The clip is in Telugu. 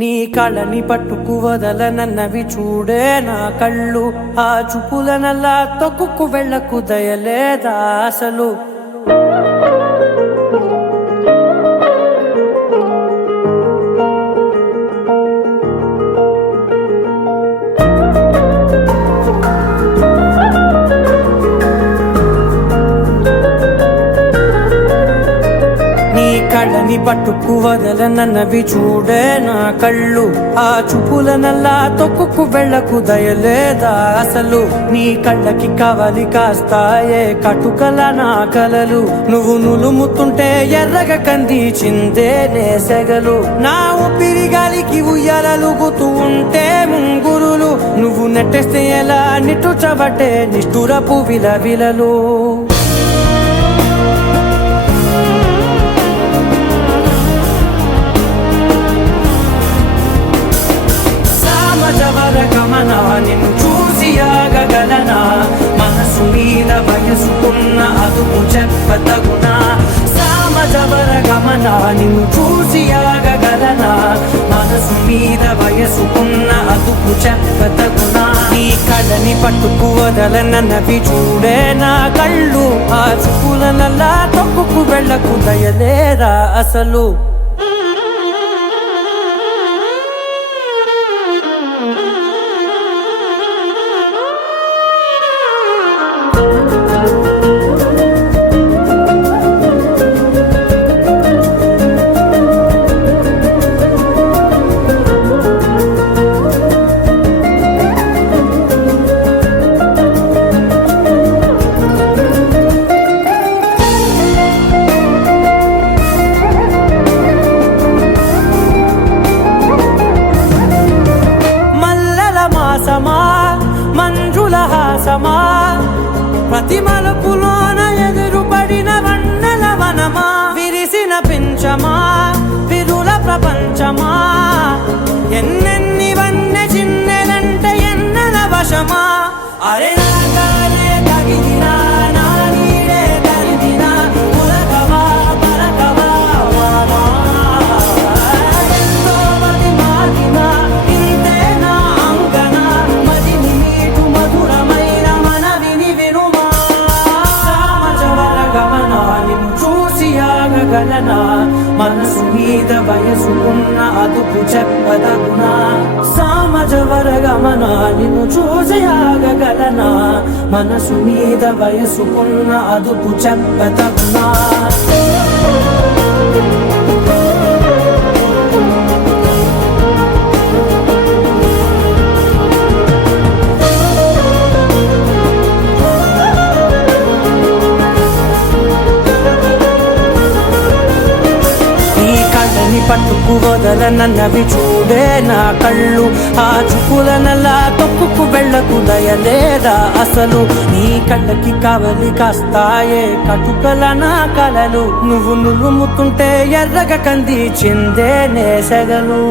నీ కళ్ళని పట్టుకు వదలనన్నవి చూడే నా కళ్ళు, ఆ చూపులనల్లా తొక్కుకు వెళ్ళకు దయలేదా అసలు. కళ్ళని పట్టుకు వదలనన్నవి చూడే నా కళ్ళు, ఆ చూపులనల్లా తొక్కుకు వెళ్ళకు దయలేదా అసలు. నీ కళ్ళకి కవలి కాస్తాయే కటుకల నా కలలు, నువ్వు నులుముతుంటే ఎర్రగ కంది చిందే నేసెగలు. నా ఊపిరి గాలికి ఉయ్యాలలుగుతూ ఉంటే ముంగురులు, నువ్వు నెట్టేస్తే ఎలా నిట్టుచబట్టే నిష్ఠురపు విలవిలలు. నిన్ను చూసి ఆగగలనా, మనసు మీద వయసుకున్న అదుపు చెప్పతగునా. సామజవర గమన నిన్ను చూసి ఆగగలనా, మనసు మీద వయసుకున్న అదుపు చెప్పతగునా. నీ కళ్ళని పట్టుకు వదలనన్నవి చూడే నా కళ్ళు, ఆ చూపులనల్లా తొక్కుకు వెళ్ళకు దయలేరా అసలు. మంజుల హాసమా, ప్రతి మలుపులోన ఎదురుపడిన వన్నెల వనమా, విరిసిన పించమా విరుల ప్రపంచమా, ఎన్నెన్ని వన్నె చిన్నెలంటే ఎన్నెల వశమా. అరే నాగానే తగిలినా నా నీడే తరిమినా, ఉలకవా పలకవా వామా, ఎంతో మతి మాటినా ఇంతే నా అంగన, మదిని నీటు మధురమైన మనవిని వినుమా. సామజవర గమన నిన్ను చూసి ఆగగలనా, మనసు మీద వయసుకున్న అదుపు చెప్పదగునా. సామజవర గమన నిన్ను చూసి ఆగగలనా, మనసు మీద వయసుకున్న అదుపు చెప్పదగునా. పట్టుకు వదలనన్నవి చూడే నా కళ్ళు, ఆ చూపులనల్లా తొక్కుకు వెళ్ళకు దయలేదా అసలు. నీ కళ్ళకి కవలి కాస్తాయే కటుకల నా కలలు, నువ్వు నులుముతుంటే ఎర్రగ కంది చిందే నేసెగలు.